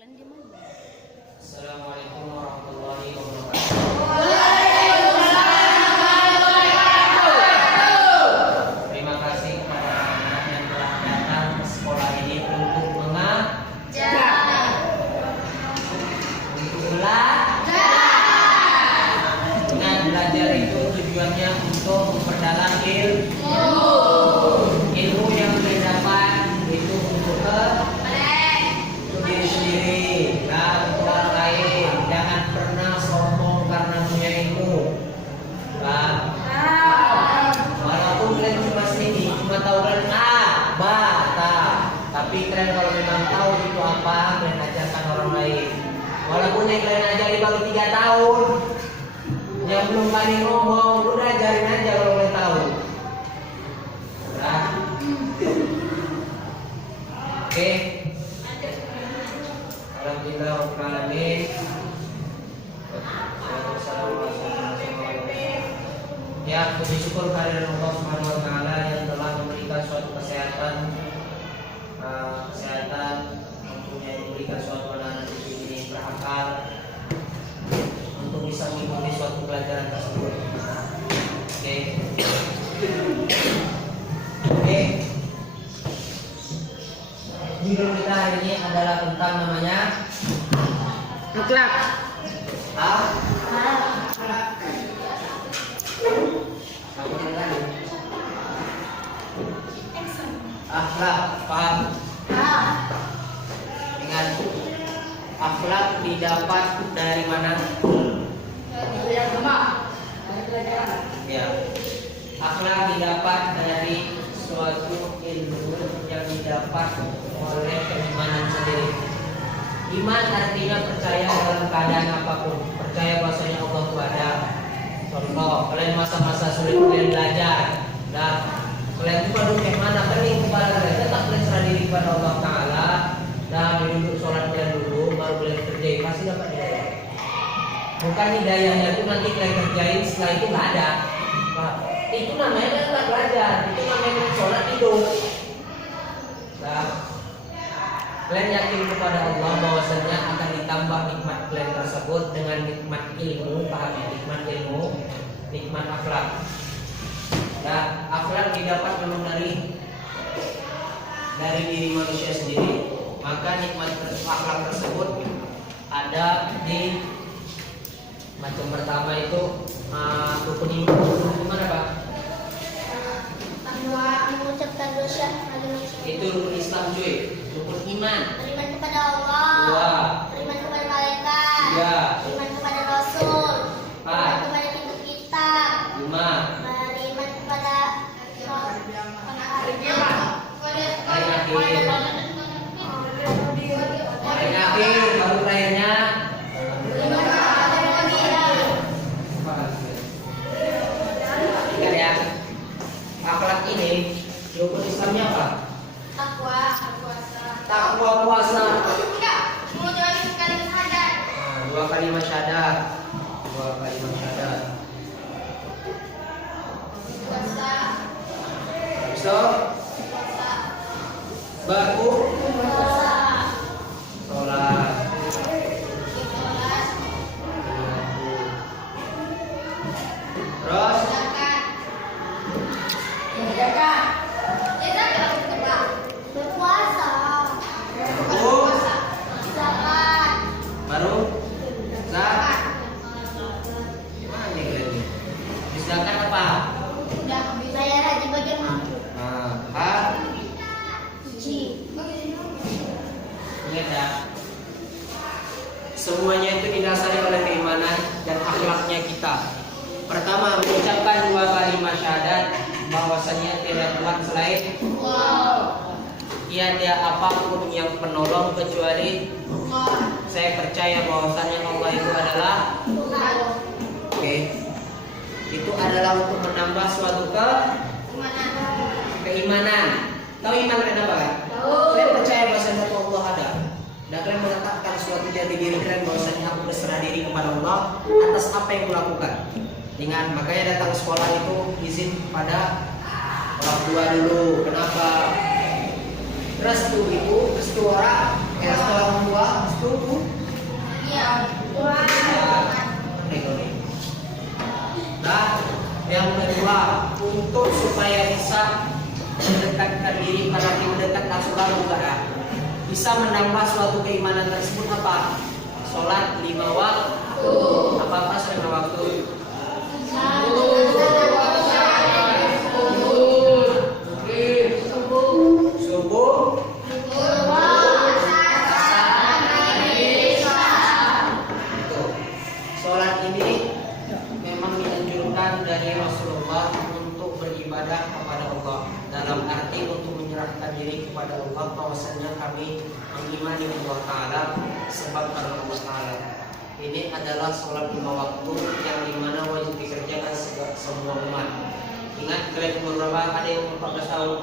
kalian di mana? Assalamualaikum warahmatullahi wabarakatuh. Terima kasih kepada anak yang telah datang ke sekolah ini untuk mengajar, untuk belajar. Dengan belajar itu tujuannya untuk memperdalam ilmu yang didapat itu untuk diri sendiri dan untuk orang lain. Jangan pernah sombong karena punya ilmu. Walaupun kalian cuma sini, cuma tahu kalian tapi kalian kalau memang tahu itu apa, kalian ajarkan orang lain. Walaupun yang kalian ajari baru 3 tahun, yang belum pandai ngomong, udah ajarin aja kalau kalian tahu. Oke. Alhamdulillah rabbil alamin. Ya, puji syukur kehadirat Allah Subhanahu wa taala yang telah memberikan suatu kesehatan, memberikan suatu anak di sini berakal untuk bisa mengikuti suatu pelajaran tersebut. Oke. Judul kita hari ini adalah tentang namanya akhlak. Akhlak, paham? Ingat, akhlak didapat dari mana? Dari agama. Ya. Akhlak didapat dari suatu ilmu yang didapat oleh keimanan sendiri. Iman artinya percaya dalam keadaan apapun, percaya bahwasanya Allah itu ada. Contoh, kalian masa-masa sulit kalian belajar, dan kalian itu duduk yang mana kening kepada kalian, tetap kalian serah diri kepada Allah Taala dan duduk sholat kalian dulu, baru kalian kerjain, pasti dapat hidayah. Bukan hidayahnya itu nanti kalian kerjain setelah itu nggak ada. Itu namanya nggak belajar, itu namanya sholat tidur. Nah, kalian yakin kepada Allah bahwasanya akan ditambah nikmat kalian tersebut dengan nikmat ilmu, paham ya? Nikmat ilmu, nikmat akhlak. Nah, akhlak didapat memang dari diri manusia sendiri. Maka nikmat akhlak tersebut ada di macam pertama itu rukun iman. Gimana Pak? Mengucapkan dosa. Itu rukun Islam cuy. Rukun iman. Beriman kepada Allah. 2. Beriman kepada malaikat. 3. Beriman kepada Rasul. 4. Beriman kepada kitab. 5. Beriman kepada Hari akhir baru terakhirnya. Ingat ya, akhlak ini rukun Islamnya apa? Takwa puasa. 2 kalimat syahadat. 2 kalimat syahadat. So, baku sholat. Terus berpuasa. Zakat. baru zakat. Gimana nih kalian? Zakat apa? Bayar haji bagian mampu. Haji. Ingat ya, semuanya itu didasari oleh keimanan dan akhlaknya kita. Pertama, mengucapkan 2 kalimat syahadat bahwasanya tidak Tuhan selain tiada apapun yang penolong kecuali saya percaya bahwasanya Allah itu adalah itu adalah untuk menambah suatu keimanan. Tahu iman kalian apa kan? Kalian percaya bahwasanya Allah ada, dan kalian menetapkan suatu jati diri kalian bahwasanya aku berserah diri kepada Allah atas apa yang kulakukan. Ingat, makanya datang sekolah itu izin pada orang tua dulu. Kenapa? Restu itu, restu orang tua, restu kalau enggak bisa menambah suatu keimanan tersebut apa? Sholat 5 waktu. Apa sholat 5 waktu? Subuh, sholat ini memang dianjurkan dari Rasulullah untuk beribadah kepada Allah, dalam arti untuk menyerahkan diri kepada Allah, bahwasanya kami mengimani Allah Ta'ala sebab karena Allah Ta'ala. Ini adalah sholat 5 waktu yang dimana wajib dikerjakan semua umat. Ingat kalian umur berapa? Ada yang umur 14 tahun?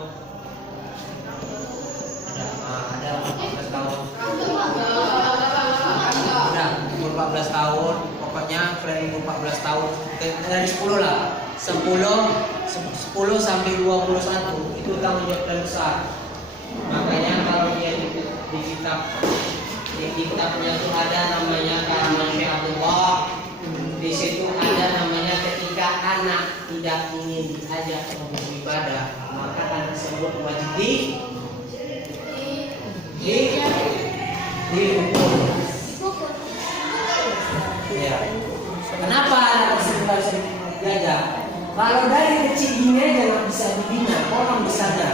Ada 14 tahun. Udah umur 14 tahun. Pokoknya kalian umur 14 tahun dari 10 lah. 10 sampai 21 itu tanggung jawab besar. Makanya kalau dia di kitabnya itu ada namanya Karaman Syekh Abdullah. Di situ ada namanya ketika anak tidak ingin diajak untuk ibadah, maka anak tersebut wajib dihukum. Ya. Kenapa anak tersebut harus diajak? Kalau dari kecil ini aja nggak bisa dibina, orang besarnya.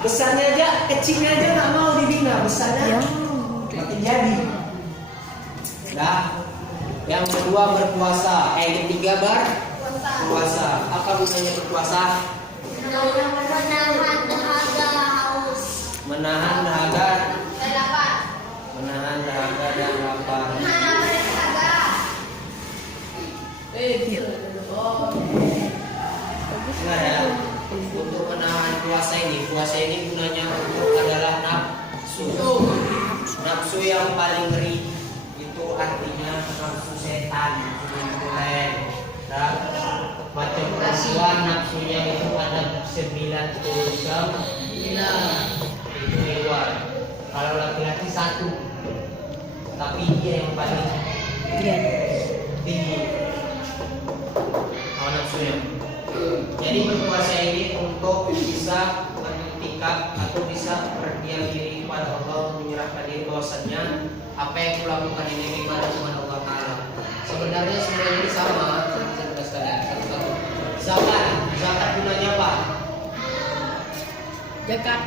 Besarnya aja, kecilnya aja nggak mau dibina, besarnya makin jadi. Nah, yang kedua berpuasa, yang ketiga berpuasa. Apa gunanya berpuasa? Menahan dahaga haus. Menahan dahaga dan lapar. Dengar ya, untuk menahan puasa ini gunanya adalah nafsu yang paling ngeri. Itu artinya nafsu setan, dan macam perempuan nafsunya itu ada 99 itu hewan. Kalau laki-laki 1, tapi dia yang paling tinggi nafsunya. Jadi berpuasa ini untuk bisa menghentikan atau bisa berdiam diri kepada Allah, menyerahkan diri bahwasannya apa yang kulakukan ini ibadah kepada Allah Ta'ala. Sebenarnya semua ini sama. Zakat gunanya apa? Zakat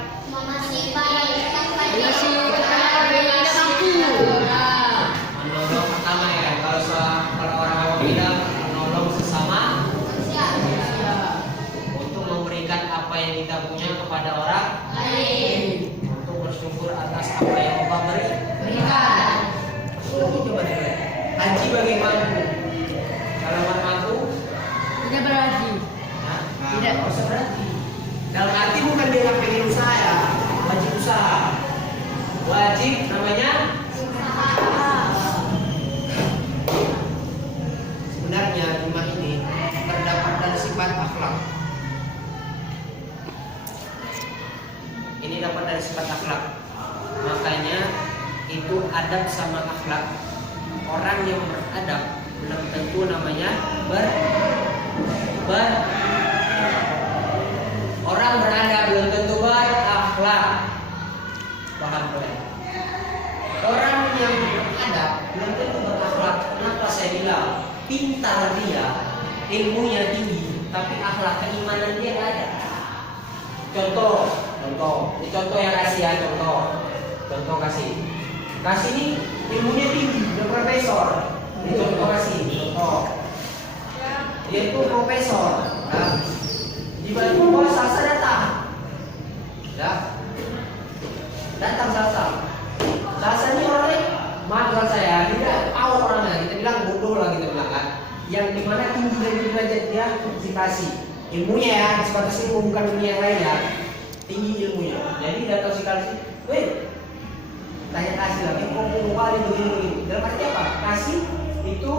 menolong pertama ya. Kalau orang awam bilang menolong sesama untuk memberikan apa yang kita punya kepada orang lain, untuk bersyukur atas apa yang Allah berikan. Coba deh. Haji bagaimana? Kalau mampu tidak berhaji. Tidak usah berarti. Dalam arti bukan dia yang pengen usaha ya, wajib usaha. Wajib namanya sebenarnya rumah ini terdapat dari sifat akhlak. Ini dapat dari sifat akhlak. Makanya itu adab sama akhlak. Orang yang beradab belum tentu namanya orang beradab belum tentu berakhlak. Paham boleh? Orang yang beradab belum tentu berakhlak. Kenapa saya bilang pintar dia, ilmunya tinggi, tapi akhlak keimanan dia nggak ada. Contoh yang kasih ya, contoh kasih ini ilmunya tinggi, udah profesor. Ini contoh kasih, dia itu profesor. Nah, tiba-tiba Salsa datang, Salsa ini orangnya, maaf saya, tidak tahu orangnya. Kita bilang bodoh lah, kita bilang kan. Yang dimana tinggi dari derajat dia kasih ilmunya ya, sebatas ilmu bukan dunia yang lain ya, tinggi ilmunya. Jadi datang si kasih, tanya kasih lagi, kok kali begini. Dalam arti apa? Kasih itu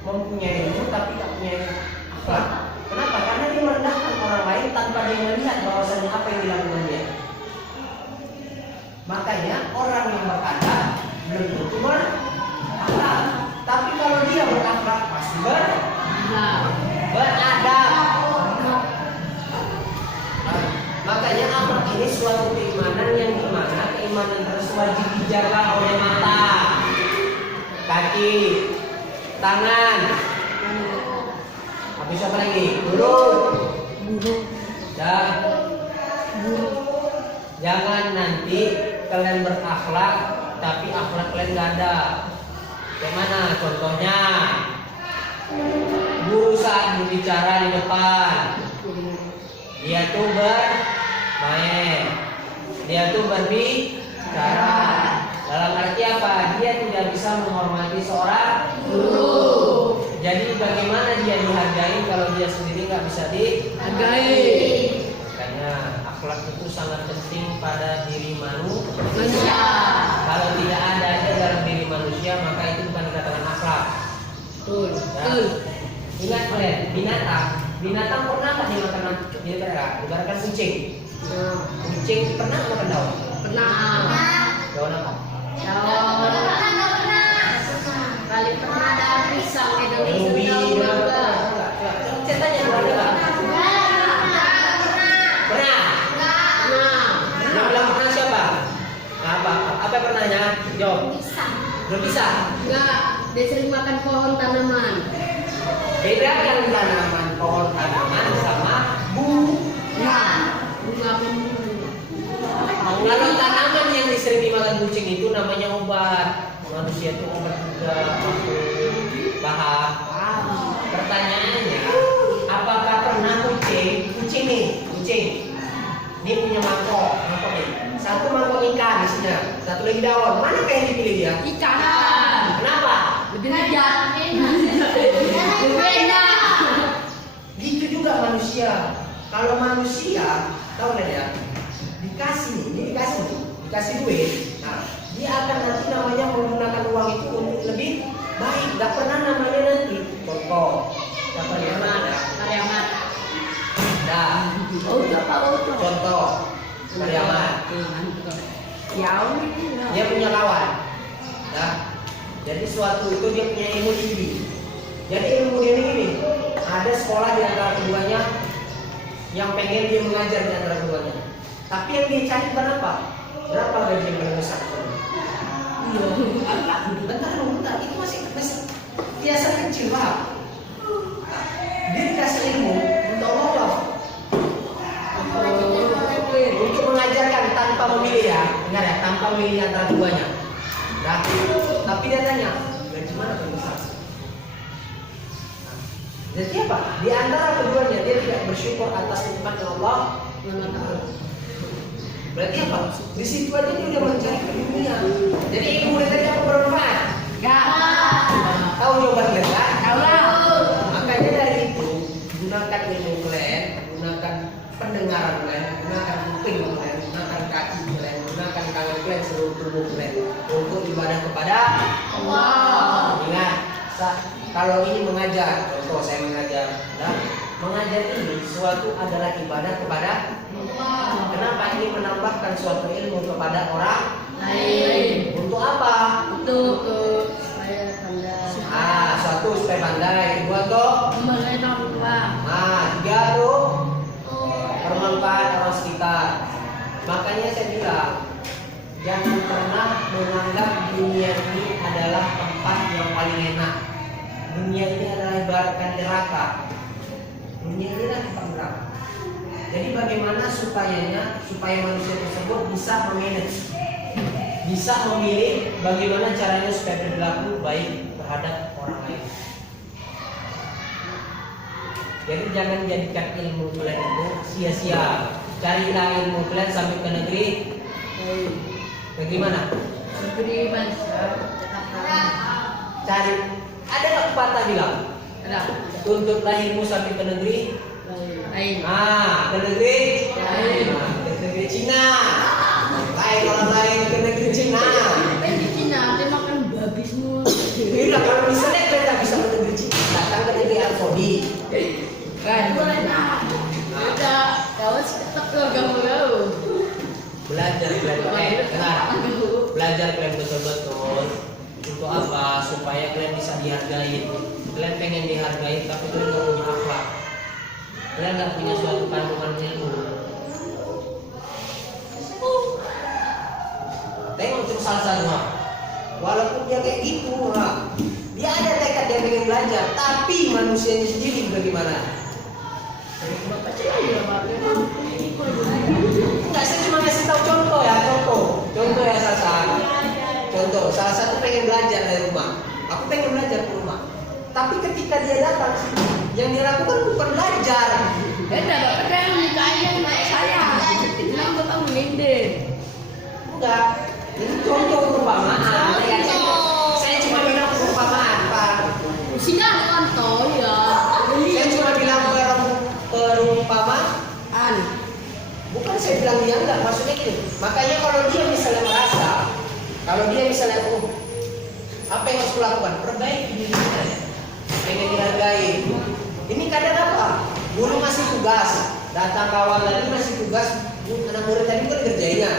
mempunyai ilmu tapi tak punya akhlak. Kenapa? Karena dia merendahkan orang lain tanpa dia melihat bahwasanya apa yang dilakukan dia. Makanya orang yang berakhlak belum tentu berakhlak. Tapi kalau dia berakhlak pasti beradab. ini suatu keimanan yang dimana keimanan harus wajib dijaga oleh mata, kaki, tangan, habis apa lagi? Mulut. Dan jangan nanti kalian berakhlak tapi akhlak kalian nggak ada. Bagaimana contohnya? Guru saat berbicara di depan, dia tuh bermain, dia tuh berbicara. Dalam arti apa? Dia tidak bisa menghormati seorang guru. Jadi bagaimana dia dihargai kalau dia sendiri nggak bisa dihargai? Makanya akhlak itu sangat penting pada diri manusia. Kalau tidak ada dalam diri manusia, maka itu bukan dikatakan akhlak. Betul. Ingat kalian, binatang pernah nggak dimakan ibaratkan kucing. Kucing pernah makan daun? Pernah. Daun apa? Daun. Kali pernah daun pisang Ubi. Ceritanya ada nggak? Pernah. Yang bilang pernah siapa? Apa pernahnya? Jawab. Belum bisa. Enggak, dia sering makan pohon tanaman. Beda yang tanaman, pohon tanaman sama bunga. Bunga bumbu. Kalau tanaman yang sering dimakan kucing itu namanya obat. Manusia itu obat juga. Paham? Pertanyaannya, apakah pernah kucing ini punya mangkok nih. Satu mangkok ikan isinya, satu lagi daun. Mana yang dipilih dia? Ikan. Kenapa? Lebih lezat. Lebih enak. Gitu juga manusia. Kalau manusia, tahu nggak ya? Dikasih duit. Nah, dia akan nanti namanya menggunakan uang itu untuk lebih baik. Gak pernah namanya nanti. Contoh, siapa yang ada? Karyawan. Nah, contoh, karyawan. Dia punya kawan. Nah, jadi suatu itu dia punya ilmu tinggi. Jadi ilmu dia ini ada sekolah di antara keduanya yang pengen dia mengajar di antara keduanya. Tapi yang dia cari berapa? Berapa gaji yang paling besar? Bentar. Itu masih biasa kecil, Pak. Dia dikasih ilmu untuk Allah. Untuk mengajarkan tanpa memilih ya. Ingat ya, tanpa memilih antara keduanya. Nah, tapi dia tanya, gaji mana paling besar? Jadi apa? Di antara keduanya dia tidak bersyukur atas nikmat Allah. Berarti apa? Di situ aja dia udah mencari ke dunia. Jadi ilmu dia tadi apa bermanfaat? Tahu jawabannya kan? Tahu lah. Makanya dari itu gunakan ilmu kalian, gunakan pendengaran kalian, gunakan kuping kalian, gunakan kaki kalian, gunakan tangan kalian, seluruh tubuh kalian untuk ibadah kepada Allah. Ingat, kalau ini mengajar, contoh saya mengajar, dan mengajar ini suatu adalah ibadah kepada Allah. Kenapa ini menambahkan suatu ilmu kepada orang lain? Untuk apa? Untuk supaya pandai. Satu supaya pandai, dua tuh. Membanggakan orang tua. Tiga tuh bermanfaat orang sekitar. Makanya saya bilang, jangan pernah menganggap dunia ini adalah tempat yang paling enak. Dunia ini adalah ibaratkan neraka. Dunia ini adalah tempat neraka. Jadi bagaimana supaya manusia tersebut bisa memanage, bisa memilih bagaimana caranya supaya berlaku baik terhadap orang lain. Jadi jangan jadikan ilmu kalian itu sia-sia. Carilah ilmu kalian sampai ke negeri. Negeri mana? Negeri Jakarta. Cari. Ada nggak pepatah bilang? Ada. Tuntutlah ilmu sampai ke negeri Lain. ke negeri Lain. ke negeri Cina. Lain orang lain ke negeri Cina. Di Cina dia makan babi semua. Bila kalau misalnya kita bisa ke negeri Cina, datang ke negeri Arfodi. Kan. Ada. Kau cepat kamu. Belajar kalian, belajar kalian betul-betul. Untuk apa? Supaya kalian bisa dihargai. Kalian pengen dihargai, tapi kalian nggak punya akhlak. Kalian nggak punya suatu kandungan ilmu. salsa semua. Walaupun dia kayak gitu, dia ada tekad dia pengen belajar, tapi manusianya sendiri bagaimana? Bapak saya ya, Pak. Enggak, saya cuma kasih tahu contoh ya, contoh ya salsa. Contoh, salah satu pengen belajar dari rumah. Aku pengen belajar di rumah. Tapi ketika dia datang, yang dia lakukan bukan belajar. Beda, Bapak saya minta aja sama saya. Bilang Bapak meninde. Enggak, ini contoh perumpamaan. Saya cuma bilang perumpamaan, Pak. Sudah contoh ya. Saya cuma bilang perumpamaan. Bukan saya bilang dia enggak, maksudnya gini. Makanya kalau dia misalnya merasa, kalau dia misalnya apa yang harus kulakukan? Perbaiki diri kita. Pengen dihargai. Ini kadang apa? Guru masih tugas, datang kawan lagi masih tugas, anak murid tadi kan kerjainnya.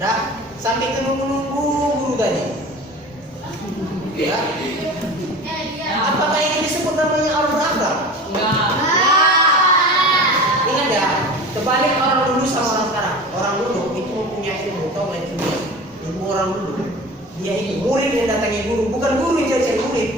Nah, sampai nunggu guru tadi. Ya. Apakah ini disebut namanya orang berakhlak? Enggak. Ingat ya, terbalik orang dulu sama orang sekarang. Orang dulu itu mempunyai ilmu, tahu nggak ilmu? Ilmu orang dulu. Dia itu murid yang datangi guru, bukan guru yang cari murid.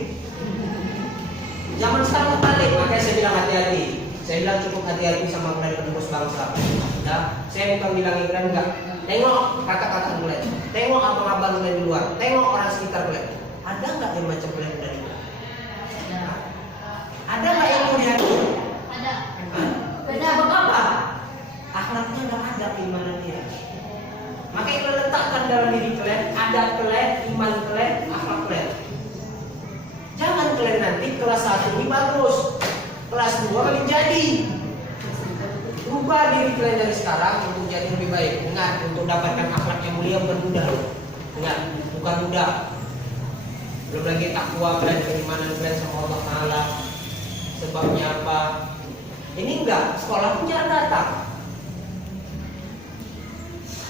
Zaman sekarang terbalik, makanya saya bilang hati-hati. Saya bilang cukup hati-hati sama kalian penembus bangsa. Nah, saya bukan bilang kalian enggak. Tengok kakak-kakak kalian, tengok abang-abang kalian di luar, tengok orang sekitar kalian. Ada nggak yang macam kalian dari? Ada nggak yang mulia? Ada. Ada apa? Akhlaknya nggak ada, keimanan dia. Makanya kalian letakkan dalam diri kalian, ada kalian, iman kalian, akhlak kalian. Jangan kalian nanti kelas 1 ini bagus, kelas 2 makin jadi. Rubah diri kalian dari sekarang untuk jadi lebih baik. Ingat, untuk dapatkan akhlak yang mulia bukan mudah. Ingat, bukan mudah. Belum lagi takwa kalian, keimanan kalian sama Allah Taala. Sebabnya apa? Ini enggak, sekolah pun jangan datang.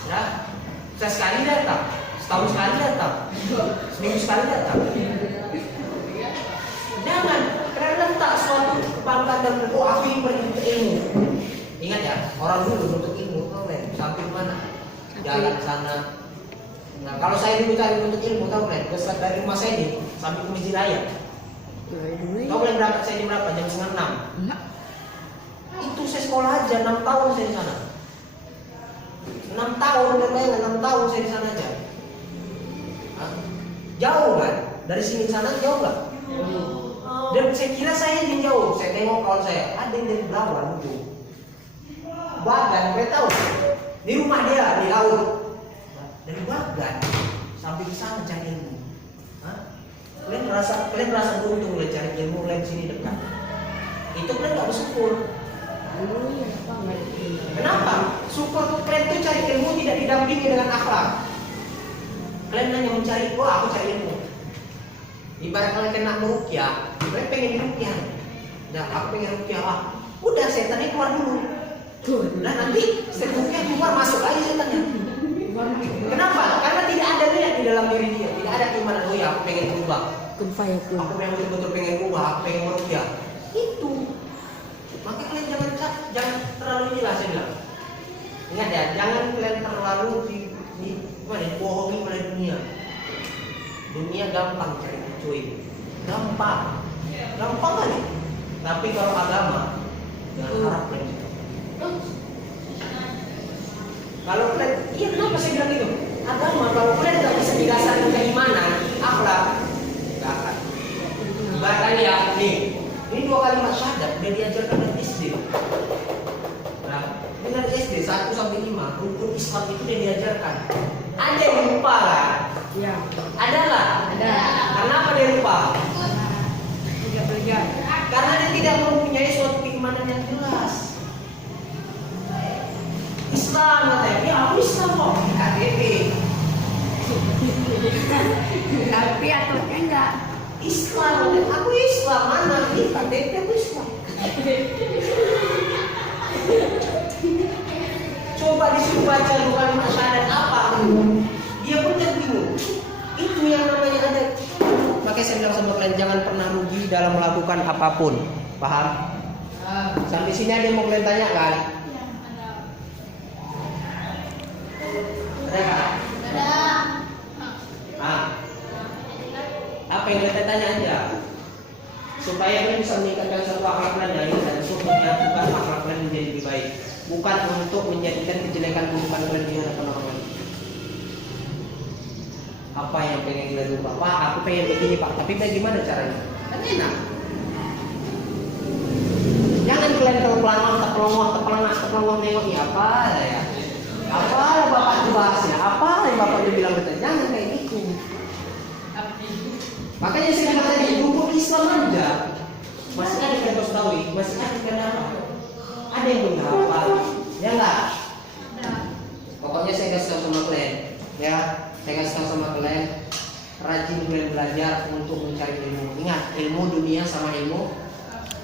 Ya, sesekali datang, setahun sekali datang, seminggu sekali datang. Jangan, karena letak suatu kebanggaan dan aku ini menuntut ilmu. Ingat ya, orang dulu menuntut ilmu, tahu kan? Sampai mana? Jalan sana. Nah, kalau saya dulu cari menuntut ilmu, tahu kan? Besar dari rumah saya ini sampai ke Masjid Raya. Tahu kan berangkat saya jam berapa? Jam 5:30. Itu saya sekolah aja 6 tahun saya di sana. 6 tahun, bayangkan 6 tahun saya di sana aja. Jauh kan? Dari sini ke sana jauh nggak? Dan saya kira saya yang jauh. Saya tengok kawan saya, ada yang dari Belawan itu. Bagan, kalian tahu? Di rumah dia di laut. Dari Bagan sampai ke sana cari ilmu. Kalian merasa beruntung boleh cari ilmu lain sini dekat. Itu kalian nggak bersyukur. Kenapa? Syukur kalian tuh cari ilmu tidak didampingi dengan akhlak. Kalian hanya mencari, aku cari ilmu. Ibarat kalian kena meruqyah, kalian pengen ruqyah. Nah, aku pengen ruqyah. Udah setannya keluar dulu. Nah, nanti setan ruqyah keluar masuk lagi setannya. Kenapa? Karena tidak ada niat di dalam diri dia, tidak ada keimanan. Oh ya, aku pengen berubah. Aku memang betul-betul pengen berubah, aku pengen meruqyah. Itu. Maka kalian jangan terlalu jelas saya bilang. Ingat ya, jangan kalian terlalu dibohongi oleh dunia. Dunia gampang cari cuy, gampang aja. Tapi kalau agama, jangan harap kalian. Kalau kalian, iya kenapa saya bilang gitu? Agama kalau kalian tidak bisa didasarkan keimanan, akhlak, nggak akan. Bahkan ya, ini 2 kalimat syahadat udah diajarkan dari SD. Nah, ini dari SD 1 sampai 5, rukun Islam itu udah diajarkan. Ada yang lupa kan? Iya. Adalah. Ada. Kenapa dia lupa? Tidak belajar. Karena dia tidak mempunyai suatu keimanan yang jelas. Islam katanya, ya aku Islam kok, KTP. Tapi akhlaknya enggak. Islam, aku Islam mana? Ini KTP aku Islam. Coba disuruh baca kalimat syahadat apa? Dia pun kan bingung. Itu yang namanya ada. Makanya saya bilang sama kalian, jangan pernah rugi dalam melakukan apapun. Paham? Sampai sini ada yang mau kalian tanya kan? Ada kan? Ada. Apa yang kalian tanya aja. Supaya kalian bisa meningkatkan satu akhlak kalian dan untuk menyatukan akhlak kalian menjadi lebih baik. Bukan untuk menjadikan kejelekan kehidupan kalian di hadapan orang lain. Apa yang pengen kalian lupa? Pak, aku pengen begini Pak, tapi bagaimana caranya? Kan enak. Jangan kalian terpelongoh nengok ya apa ya? Apa bapak dibahasnya? Apa yang bapak bilang betul? Jangan kayak gitu. Makanya saya bilang tadi hukum Islam aja masih ada yang harus tahu, masih ada yang belum hafal, ya enggak? Pokoknya saya kasih tahu sama kalian, ya, saya kasih tahu sama kalian, rajin kalian belajar untuk mencari ilmu. Ingat, ilmu dunia sama ilmu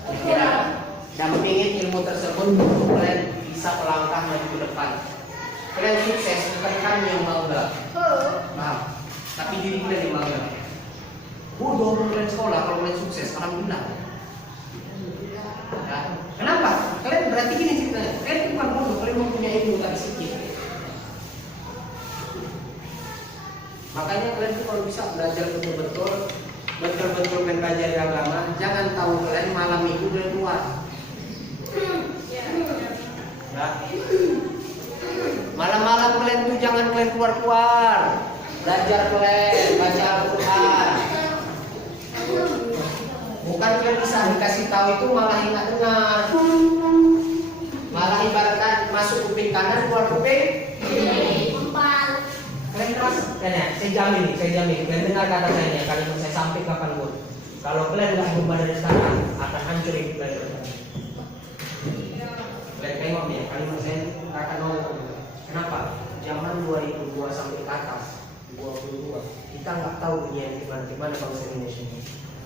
akhirat. Dampingin ilmu tersebut untuk kalian bisa melangkah maju ke depan. Kalian sukses bukan kami yang bangga, paham? Tapi diri kalian yang bangga. Bodoh kalian sekolah kalau kalian sukses, alhamdulillah. Ya. Kenapa? Kalian berarti gini ceritanya. Kalian bukan bodoh, kalian mempunyai ilmu tak sedikit. Makanya kalian tuh kalau bisa belajar betul-betul mempelajari agama. Jangan tahu kalian malam itu udah keluar. Ya. Malam-malam kalian tuh jangan kalian keluar-keluar. Belajar kalian baca Al-Quran. Bukan kalian bisa dikasih tahu itu malah nggak dengar. Malah ibaratkan masuk kuping kanan keluar kuping Empal. kalian keras. Saya jamin kalian dengar kata saya kalian saya sampai kapanpun. Kalau kalian nggak berubah dari sekarang akan hancur hidup kalian. Kalian tengok nih kalimat saya akan mau. Kenapa? Zaman 2002 sampai ke atas 22 kita nggak tahu dunia ini gimana bangsa Indonesia ini.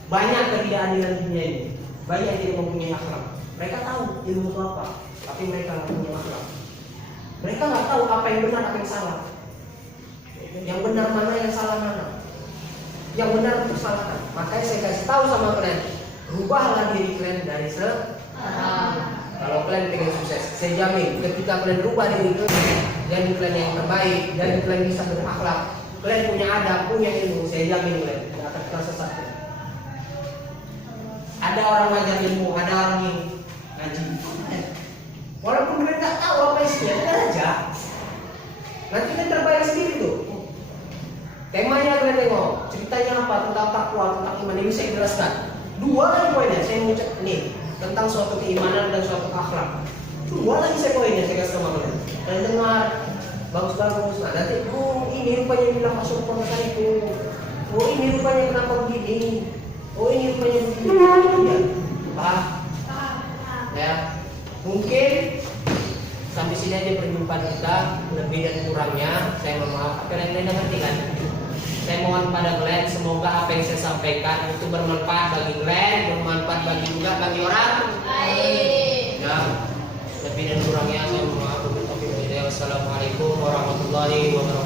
Banyak ketidakadilan dunia ini. Banyak yang tidak mempunyai akhlak. Mereka tahu ilmu itu apa, tapi mereka nggak punya akhlak. Mereka nggak tahu apa yang benar, apa yang salah. Yang benar mana, yang salah mana. Yang benar untuk salahkan. Makanya saya kasih tahu sama kalian, rubahlah diri kalian dari sekarang. Kalau kalian pengen sukses, saya jamin ketika kalian rubah diri kalian, jadi kalian yang terbaik, jadi kalian bisa berakhlak, kalian punya adab, punya ilmu, saya jamin kalian tidak akan tersesat. Ada orang ngajar ilmu, ada orang yang ngaji. Walaupun kalian nggak tahu apa isinya, dengar aja. Nanti kalian terbayar sendiri tuh. Temanya kalian tengok, ceritanya apa tentang takwa, tentang iman ini saya jelaskan. Dua lagi poinnya, saya mau cek nih tentang suatu keimanan dan suatu akhlak. Dua lagi saya poinnya saya kasih sama kalian. Kalian dengar, bagus-bagus. Nah nanti, oh ini rupanya bilang masuk ke itu. Oh ini rupanya kenapa begini. Oh ini rupanya begini. Ya, paham? Ya, mungkin sampai sini aja perjumpaan kita. Lebih dan kurangnya, saya mohon maaf. Kalian ngerti kan? Saya mohon pada kalian semoga apa yang saya sampaikan itu bermanfaat bagi kalian, bermanfaat bagi juga bagi orang. Ya, lebih dan kurangnya saya mohon maaf. Wassalamualaikum warahmatullahi wabarakatuh.